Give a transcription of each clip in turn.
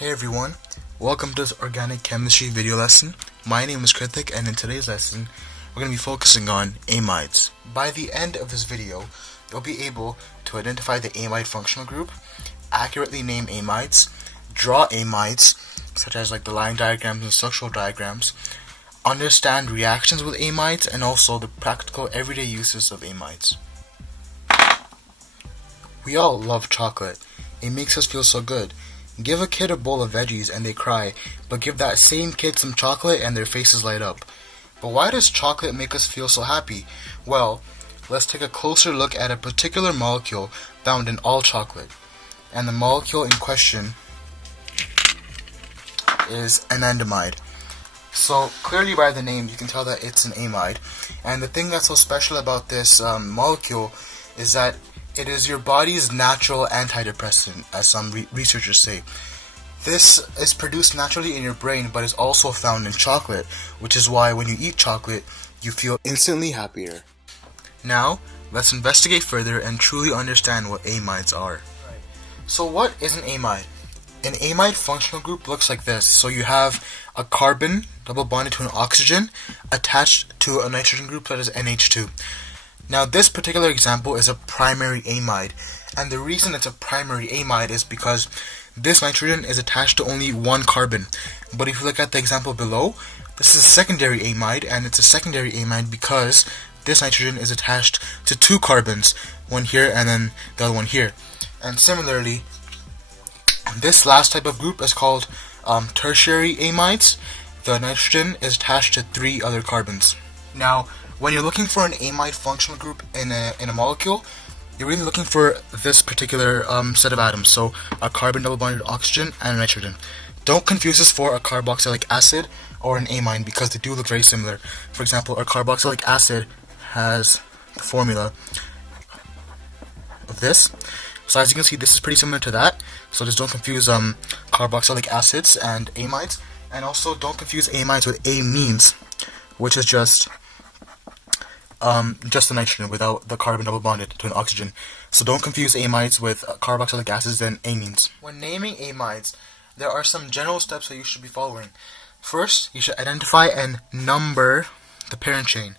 Hey everyone, welcome to this organic chemistry video lesson. My name is Krithik, and in today's lesson we're going to be focusing on amides. By the end of this video, you'll be able to identify the amide functional group, accurately name amides, draw amides, such as like the line diagrams and structural diagrams, understand reactions with amides, and also the practical everyday uses of amides. We all love chocolate. It makes us feel so good. Give a kid a bowl of veggies and they cry, but give that same kid some chocolate and their faces light up. But why does chocolate make us feel so happy? Well, let's take a closer look at a particular molecule found in all chocolate. And the molecule in question is anandamide. So clearly by the name you can tell that it's an amide. And the thing that's so special about this molecule is that it is your body's natural antidepressant, as some researchers say. This is produced naturally in your brain, but is also found in chocolate, which is why when you eat chocolate, you feel instantly happier. Now, let's investigate further and truly understand what amides are. So what is an amide? An amide functional group looks like this. So you have a carbon double bonded to an oxygen attached to a nitrogen group that is NH2. Now this particular example is a primary amide, and the reason it's a primary amide is because this nitrogen is attached to only one carbon. But if you look at the example below, this is a secondary amide, and it's a secondary amide because this nitrogen is attached to two carbons, one here and then the other one here. And similarly, this last type of group is called tertiary amides. The nitrogen is attached to three other carbons. Now, when you're looking for an amide functional group in a molecule, you're really looking for this particular set of atoms. So a carbon double bonded oxygen and a nitrogen. Don't confuse this for a carboxylic acid or an amine because they do look very similar. For example, a carboxylic acid has the formula of this. So as you can see, this is pretty similar to that. So just don't confuse carboxylic acids and amides. And also don't confuse amides with amines, which is just the nitrogen without the carbon double bonded to an oxygen. So don't confuse amides with carboxylic acids and amines. When naming amides, there are some general steps that you should be following. First, you should identify and number the parent chain.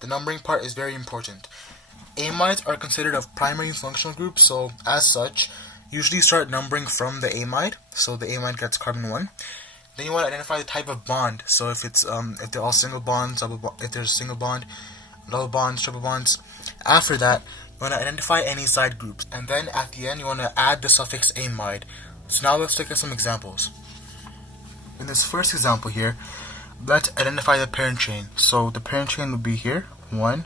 The numbering part is very important. Amides are considered a primary functional group, so as such, usually start numbering from the amide. So the amide gets carbon 1. Then you want to identify the type of bond. So if it's if they're all single bonds, if there's a single bond, double bonds, triple bonds. After that, you want to identify any side groups, and then at the end you want to add the suffix amide. So now let's look at some examples. In this first example here, let's identify the parent chain. So the parent chain would be here, 1,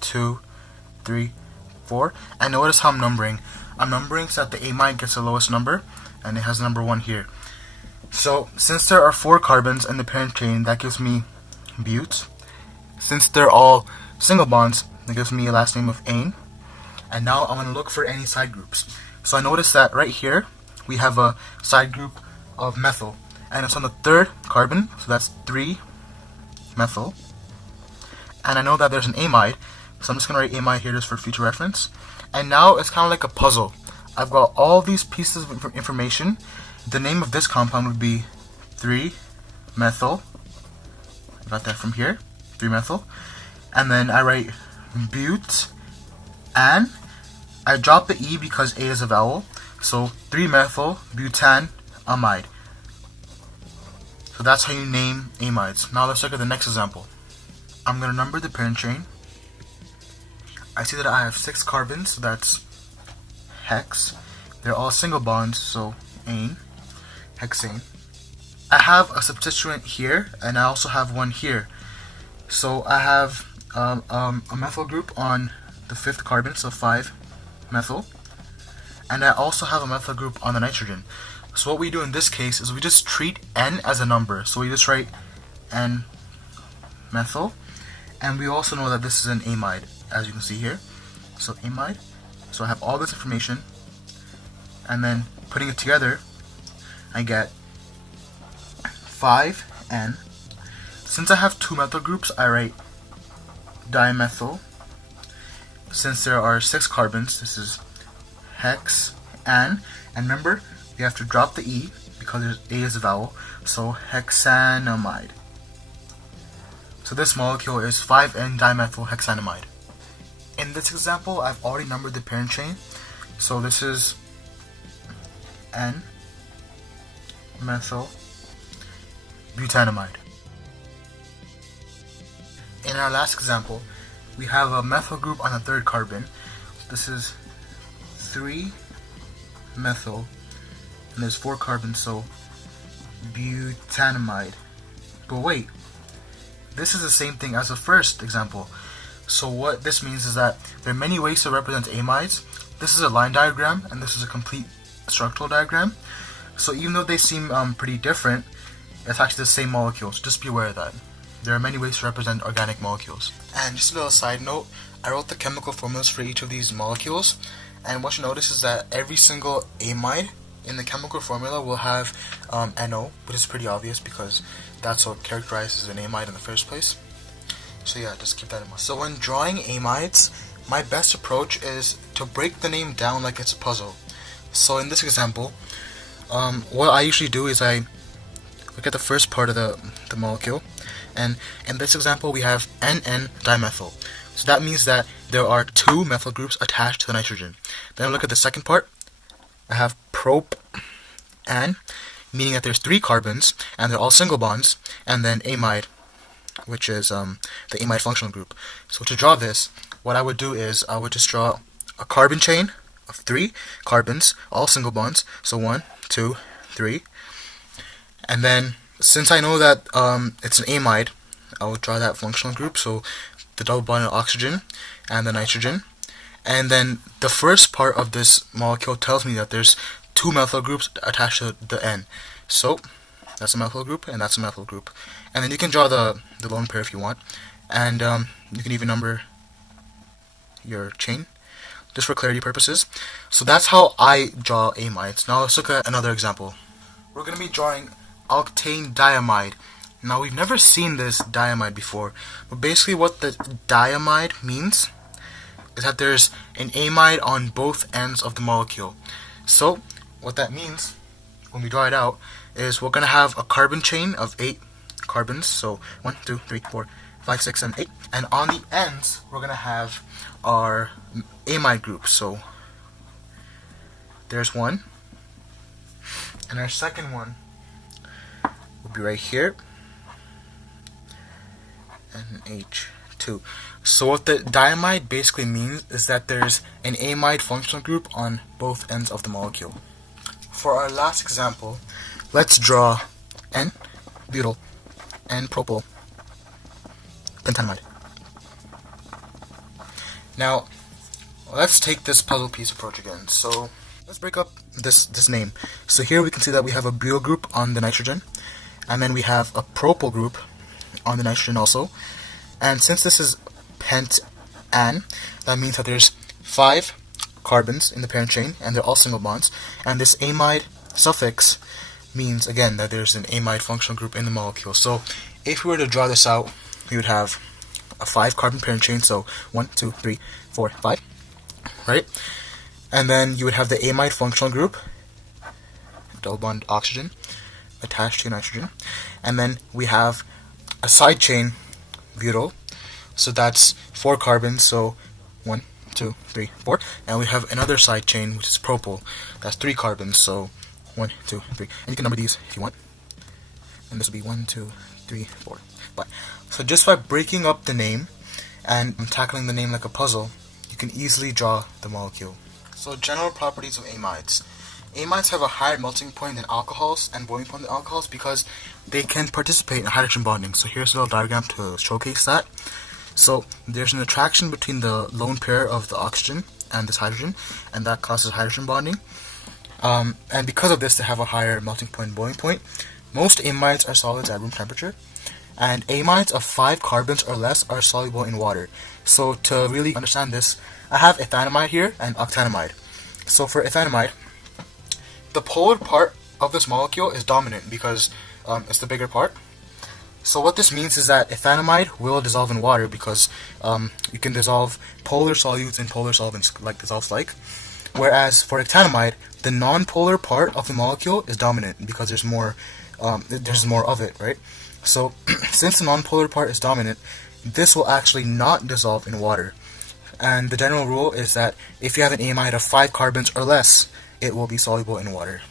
2, 3, 4, and notice how I'm numbering. I'm numbering so that the amide gets the lowest number, and it has number 1 here. So since there are 4 carbons in the parent chain, that gives me bute. Since they're all single bonds, that gives me a last name of ane. And now I'm going to look for any side groups. So I notice that right here we have a side group of methyl, and it's on the 3rd carbon, so that's 3 methyl. And I know that there's an amide, so I'm just going to write amide here just for future reference. And now it's kind of like a puzzle. I've got all these pieces of information. The name of this compound would be 3 methyl. I got that from here. 3 methyl, and then I write bute, and I drop the E because A is a vowel, so 3 methyl butan amide. So that's how you name amides. Now let's look at the next example. I'm going to number the parent chain. I see that I have 6 carbons, so that's hex. They're all single bonds, so ane, hexane. I have a substituent here, and I also have one here. So I have a methyl group on the 5th carbon, so 5 methyl, and I also have a methyl group on the nitrogen. So what we do in this case is we just treat N as a number. So we just write N methyl, and we also know that this is an amide, as you can see here. So amide. So I have all this information, and then putting it together, I get 5N. Since I have 2 methyl groups, I write dimethyl. Since there are 6 carbons, this is hex, and remember, you have to drop the E because A is a vowel, so hexanamide. So this molecule is 5N-dimethylhexanamide. In this example, I've already numbered the parent chain, so this is N-methylbutanamide. In our last example, we have a methyl group on the third carbon. This is 3-methyl, and there's 4 carbons, so butanamide. But wait, this is the same thing as the first example. So what this means is that there are many ways to represent amides. This is a line diagram, and this is a complete structural diagram. So even though they seem pretty different, it's actually the same molecule, so just be aware of that. There are many ways to represent organic molecules. And just a little side note, I wrote the chemical formulas for each of these molecules, and what you notice is that every single amide in the chemical formula will have NO, which is pretty obvious because that's what characterizes an amide in the first place. So yeah, just keep that in mind. So when drawing amides, my best approach is to break the name down like it's a puzzle. So in this example, what I usually do is I look at the first part of the molecule, and in this example we have NN-dimethyl. So that means that there are 2 methyl groups attached to the nitrogen. Then I look at the second part, I have prop-an, meaning that there's 3 carbons, and they're all single bonds, and then amide, which is the amide functional group. So to draw this, what I would do is I would just draw a carbon chain of 3 carbons, all single bonds, so 1, 2, 3. And then, since I know that it's an amide, I will draw that functional group, so the double bonded oxygen and the nitrogen. And then the first part of this molecule tells me that there's 2 methyl groups attached to the N. So that's a methyl group, and that's a methyl group. And then you can draw the lone pair if you want, and you can even number your chain, just for clarity purposes. So that's how I draw amides. Now let's look at another example. We're going to be drawing octane diamide. Now we've never seen this diamide before, but basically what the diamide means is that there's an amide on both ends of the molecule. So what that means when we draw it out is we're going to have a carbon chain of 8 carbons, so 1, 2, 3, 4, 5, 6, 7, 8, and on the ends we're going to have our amide group. So there's 1, and our second one will be right here, and H2. So what the diamide basically means is that there's an amide functional group on both ends of the molecule. For our last example, let's draw N-butyl and propyl pentanamide. Now, let's take this puzzle piece approach again. So let's break up this name. So here we can see that we have a butyl group on the nitrogen, and then we have a propyl group on the nitrogen also. And since this is pent-an, that means that there's 5 carbons in the parent chain, and they're all single bonds. And this amide suffix means, again, that there's an amide functional group in the molecule. So if we were to draw this out, we would have a 5 carbon parent chain, so 1, 2, 3, 4, 5, right? And then you would have the amide functional group, double bond oxygen, attached to nitrogen. And then we have a side chain, butyl, so that's 4 carbons, so 1, 2, 3, 4. And we have another side chain, which is propyl, that's 3 carbons, so 1, 2, 3. And you can number these if you want. And this will be 1, 2, 3, 4, 5. So just by breaking up the name and tackling the name like a puzzle, you can easily draw the molecule. So general properties of amides. Amides have a higher melting point than alcohols and boiling point than alcohols because they can participate in hydrogen bonding. So here's a little diagram to showcase that. So there's an attraction between the lone pair of the oxygen and this hydrogen, and that causes hydrogen bonding. And because of this, they have a higher melting point and boiling point. Most amides are solids at room temperature, and amides of 5 carbons or less are soluble in water. So to really understand this, I have ethanamide here and octanamide. So for ethanamide, the polar part of this molecule is dominant because it's the bigger part. So what this means is that ethanamide will dissolve in water because you can dissolve polar solutes in polar solvents like dissolves like. Whereas for actinamide, the non-polar part of the molecule is dominant because there's more of it, right? So since the non-polar part is dominant, this will actually not dissolve in water. And the general rule is that if you have an amide of 5 carbons or less, it will be soluble in water.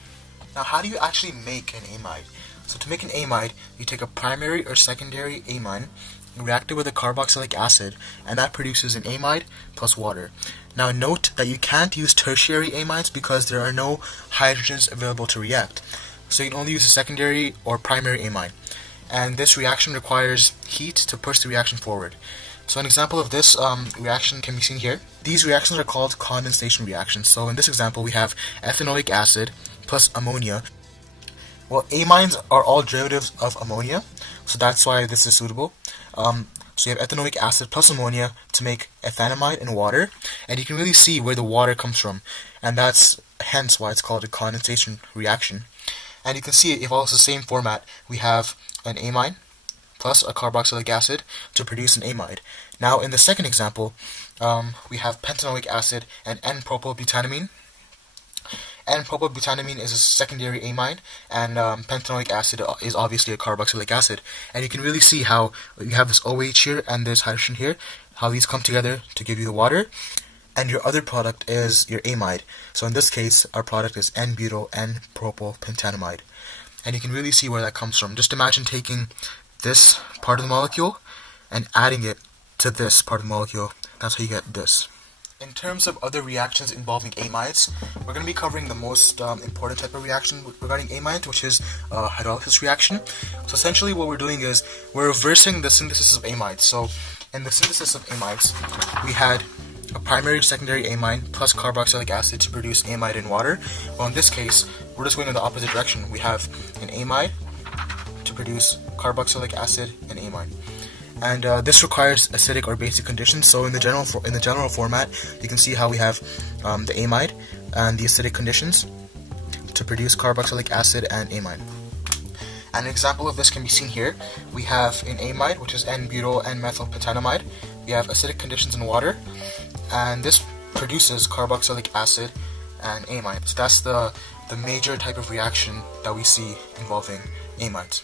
Now, how do you actually make an amide? So to make an amide, you take a primary or secondary amine, react it with a carboxylic acid, and that produces an amide plus water. Now note that you can't use tertiary amides because there are no hydrogens available to react. So you can only use a secondary or primary amine. And this reaction requires heat to push the reaction forward. So an example of this reaction can be seen here. These reactions are called condensation reactions. So in this example we have ethanoic acid plus ammonia. Well, amines are all derivatives of ammonia, so that's why this is suitable. So you have ethanoic acid plus ammonia to make ethanamide in water, and you can really see where the water comes from, and that's hence why it's called a condensation reaction. And you can see it follows the same format. We have an amine plus a carboxylic acid to produce an amide. Now in the second example, we have pentanoic acid and N-propylbutanamine. N-propylbutanamine is a secondary amine, and pentanoic acid is obviously a carboxylic acid. And you can really see how you have this OH here and this hydrogen here, how these come together to give you the water. And your other product is your amide. So in this case, our product is N-butyl N-propylpentanamide. And you can really see where that comes from. Just imagine taking this part of the molecule and adding it to this part of the molecule. That's how you get this. In terms of other reactions involving amides, we're going to be covering the most important type of reaction regarding amides, which is a hydrolysis reaction. So essentially what we're doing is we're reversing the synthesis of amides. So in the synthesis of amides, we had a primary and secondary amine plus carboxylic acid to produce amide in water. Well, in this case, we're just going in the opposite direction. We have an amide to produce carboxylic acid and amine. And this requires acidic or basic conditions. So in the general format, you can see how we have the amide and the acidic conditions to produce carboxylic acid and amine. And an example of this can be seen here. We have an amide, which is N-butyl N-methylpentanamide. We have acidic conditions in water, and this produces carboxylic acid and amine. So that's the major type of reaction that we see involving amides.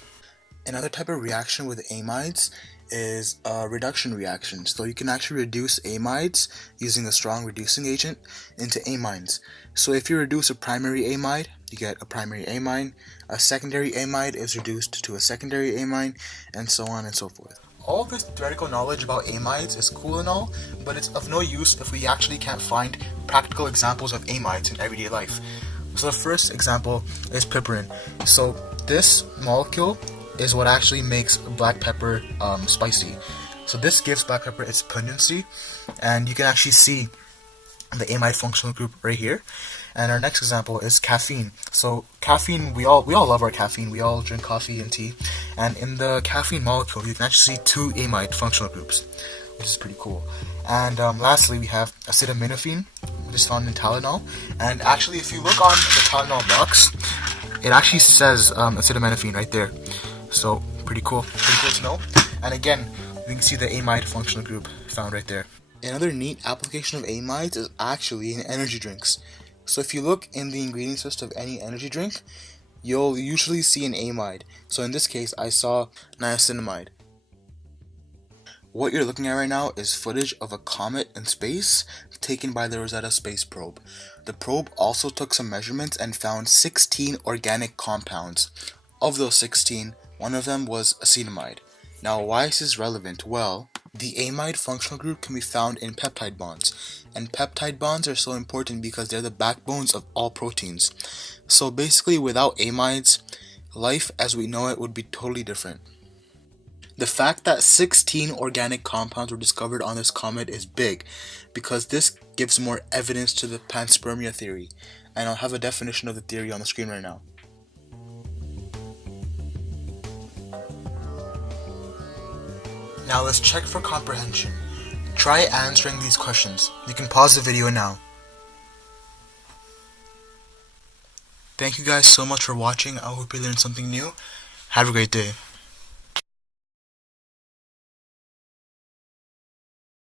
Another type of reaction with amides is a reduction reaction. So you can actually reduce amides using a strong reducing agent into amines. So if you reduce a primary amide, you get a primary amine. A secondary amide is reduced to a secondary amine, and so on and so forth. All this theoretical knowledge about amides is cool and all, but it's of no use if we actually can't find practical examples of amides in everyday life. So the first example is piperine. So this molecule is what actually makes black pepper spicy. So this gives black pepper its pungency, and you can actually see the amide functional group right here. And our next example is caffeine. So caffeine, we all love our caffeine. We all drink coffee and tea, and in the caffeine molecule, you can actually see 2 amide functional groups, which is pretty cool. And lastly, we have acetaminophen, which is found in Tylenol. And actually, if you look on the Tylenol box, it actually says acetaminophen right there. So pretty cool to know. And again, we can see the amide functional group found right there. Another neat application of amides is actually in energy drinks. So if you look in the ingredients list of any energy drink, you'll usually see an amide. So in this case, I saw niacinamide. What you're looking at right now is footage of a comet in space taken by the Rosetta Space Probe. The probe also took some measurements and found 16 organic compounds. Of those 16, one of them was acetamide. Now, why is this relevant? Well, the amide functional group can be found in peptide bonds, and peptide bonds are so important because they're the backbones of all proteins. So basically, without amides, life as we know it would be totally different. The fact that 16 organic compounds were discovered on this comet is big, because this gives more evidence to the panspermia theory, and I'll have a definition of the theory on the screen right now. Now let's check for comprehension. Try answering these questions. You can pause the video now. Thank you guys so much for watching. I hope you learned something new. Have a great day.